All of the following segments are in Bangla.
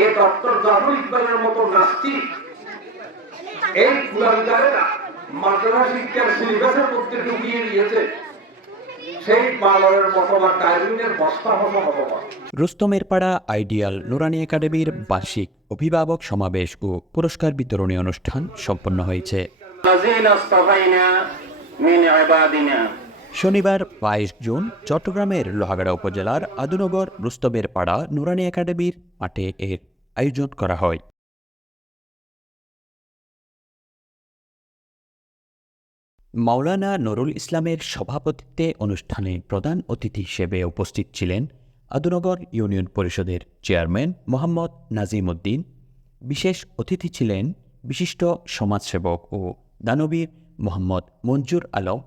এই ডক্টর জাফর ইকবালের মতো নাস্তিক। এই কুলাঙ্গারেরা মাদ্রাসা শিক্ষার সিলেবাসের মধ্যে ঢুকিয়ে দিয়েছে। রুস্তমের পাড়া আইডিয়াল নুরানি একাডেমির বার্ষিক অভিভাবক সমাবেশ ও পুরস্কার বিতরণী অনুষ্ঠান সম্পন্ন হয়েছে। শনিবার, বাইশ জুন, চট্টগ্রামের লোহাগাড়া উপজেলার আদুনগর রুস্তবের পাড়া নুরানি একাডেমির মাঠে এর আয়োজন করা হয়। মাওলানা নরুল ইসলামের সভাপতিত্বে অনুষ্ঠানে প্রধান অতিথি হিসেবে উপস্থিত ছিলেন আদুনগর ইউনিয়ন পরিষদের চেয়ারম্যান মোহাম্মদ নাজিম উদ্দিন বিশেষ অতিথি ছিলেন বিশিষ্ট সমাজসেবক ও দানবীর মোহাম্মদ মঞ্জুর আলম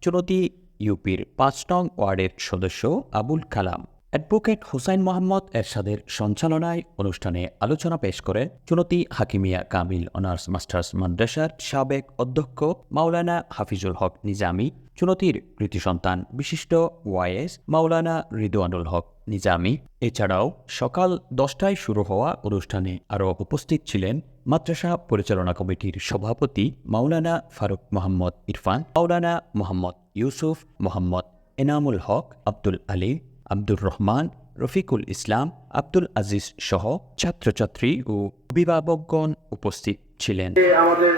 চলতি ইউপির পাঁচ নং ওয়ার্ডের সদস্য আবুল কালাম। অ্যাডভোকেট হুসাইন মোহাম্মদ এরশাদের সঞ্চালনায় অনুষ্ঠানে আলোচনা পেশ করে চুনতি হাকিমিয়া কামিল অনার্স মাস্টার্স মাদ্রাসার সাবেক অধ্যক্ষ মাওলানা হাফিজুল হক নিজামি, চুনতির কৃতি সন্তান বিশিষ্ট ওয়াইএস মাওলানা রিদওয়ানুল হক নিজামি। এছাড়াও সকাল দশটায় শুরু হওয়া অনুষ্ঠানে আরও উপস্থিত ছিলেন মাদ্রাসা পরিচালনা কমিটির সভাপতি মাওলানা ফারুক মোহাম্মদ ইরফান, মাওলানা মোহাম্মদ ইউসুফ মোহাম্মদ এনামুল হক আব্দুল আলী আব্দুর রহমান রফিকুল ইসলাম আব্দুল আজিজ সহ ছাত্রছাত্রী ও অভিভাবকগণ উপস্থিত ছিলেন। আমাদের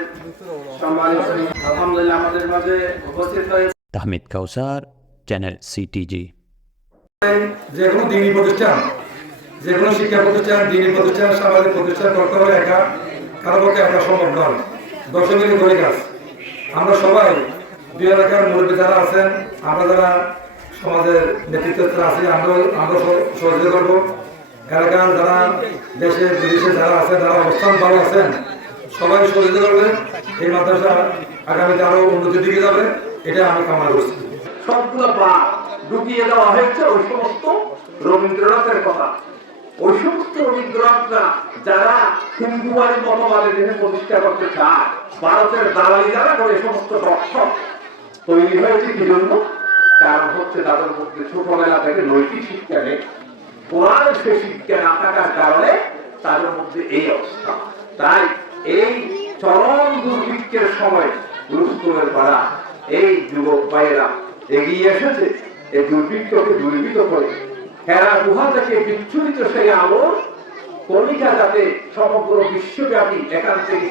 সম্মানিত আলহামদুলিল্লাহ আমাদের মাঝে উপস্থিত হয়েছে। Tahmid Kawsar channel CTG. যে কোনো দিনী প্রতিষ্ঠান যে কোনো শিক্ষা প্রতিষ্ঠান দিনী প্রতিষ্ঠান সামাজিক প্রতিষ্ঠান করতে হলে একা কারও পক্ষে একা সম্ভব নয়। দশে মিলে করে কাজ আমরা সবাই দুই এলাকার মুরব্বী যারা আছেন, আমরা যারা সমাজের নেতৃত্বে আছি, আমরা আমরা সহযোগিতা করব। এলাকার যারা দেশে, বিদেশে যারা আছেন যারা অবস্থান ভালো আছেন, সবাই সহযোগিতা করবে। এই মাদ্রাসা আগামীতে আরও উন্নতির দিকে যাবে। এটা আমি কামনা করছি। সবগুলো বাদ ঢুকিয়ে দেওয়া হয়েছে ওই সমস্ত রবীন্দ্রনাথের কথা। ওই সমস্ত রবীন্দ্রনাথরা যারা হিন্দুবাদী মতবাদের প্রতিষ্ঠা করতে চায়, ভারতের দালালি যারা এই সমস্ত দর্শক তৈরি হয়েছে কি জন্য কারণ হচ্ছে তাদের মধ্যে ছোটবেলা থেকে নৈতিক শিক্ষা নেই। কোরআনের সে শিক্ষা না থাকার কারণে তাদের মধ্যে এই অবস্থা। তাই এই চরম দুর্ভিক্ষের সময় পাড়া, এই যুবক ভাইয়েরা এগিয়ে এসেছে, এই দুর্ভিক্ষকে দুর্বৃত করে। হেরা গুহা থেকে বিচ্ছুরিত সেই আলো কণিকা যাতে সমগ্র বিশ্বব্যাপী এখান থেকে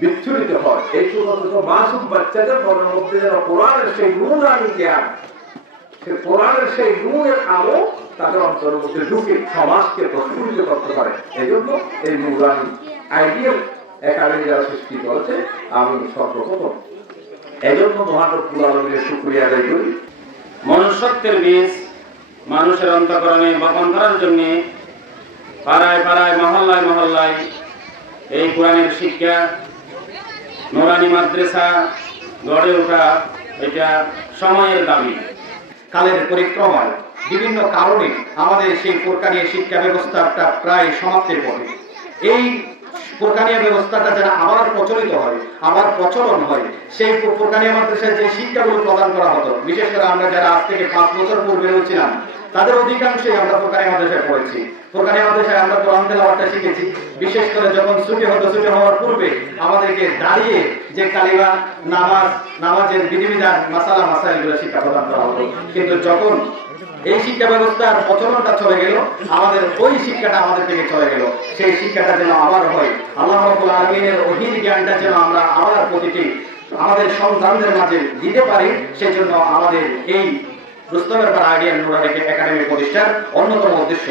বিচ্ছুরিত হয়। এই ছোট মাসুম বাচ্চাদের মনের মধ্যে যেন কোরআনের সেই নুরানি জ্ঞান, সে কোরআনের সেই নূরের আলো তাদের অন্তরের মধ্যে ঢুকে সমাজকে প্রস্ফুটিত করতে পারে। এই জন্য এই নুরানি আইডিয়াল একাডেমি যারা সৃষ্টি করেছে, আমি সর্বপ্রথম। এই জন্য মহানবুল আলমের শুক্রিয়া আদায় করি। মনুষ্যত্বের বীজ মানুষের অন্তকরণে বপন করার জন্য পাড়ায় পাড়ায়, মহল্লায় মহল্লায় এই কোরআনের শিক্ষা নোরানি মাদ্রাসা গড়ে ওঠা এটা সময়ের দাবি। কালের পরিক্রমায় বিভিন্ন কারণে আমাদের সেই সরকারি শিক্ষা ব্যবস্থাটা প্রায় সমাপ্তির পথে এই কোরকানীয় ব্যবস্থাটা যেন আবার প্রচলিত হয়, আবার প্রচলন হয়, সেই কোরকানীয় মাদ্রাসায় যে শিক্ষাগুলো প্রদান করা হতো, বিশেষ করে আমরা যারা আজ থেকে পাঁচ বছর পূর্বে রয়েছিলাম, তাদের অধিকাংশই আমরা কোরকানীয় মাদ্রাসায় পড়েছি। কোরকানীয় মাদ্রাসায় আমরা কোরআন তেলাওয়াতটা শিখেছি, বিশেষ করে যখন ছুটি হতো, ছুটি হওয়ার পূর্বে আমাদেরকে দাঁড়িয়ে যে কালিমা, নামাজ, নামাজের বিধিবিধান, মাসালা, মাসাইলগুলো শিক্ষা প্রদান করা হতো। কিন্তু যখন এই শিক্ষা ব্যবস্থার প্রচলনটা চলে গেল, আমাদের ওই শিক্ষাটা আমাদের থেকে চলে গেল। সেই শিক্ষাটা যেন আবার হয়, আল্লাহ রাব্বুল আলমিনের অহির জ্ঞানটা যেন আমরা আবার প্রতিটি আমাদের সন্তানদের মাঝে দিতে পারি, সেজন্য আমাদের এই রুস্তমের পাড়া আইডিয়াল নুরানি একাডেমি প্রতিষ্ঠার অন্যতম উদ্দেশ্য।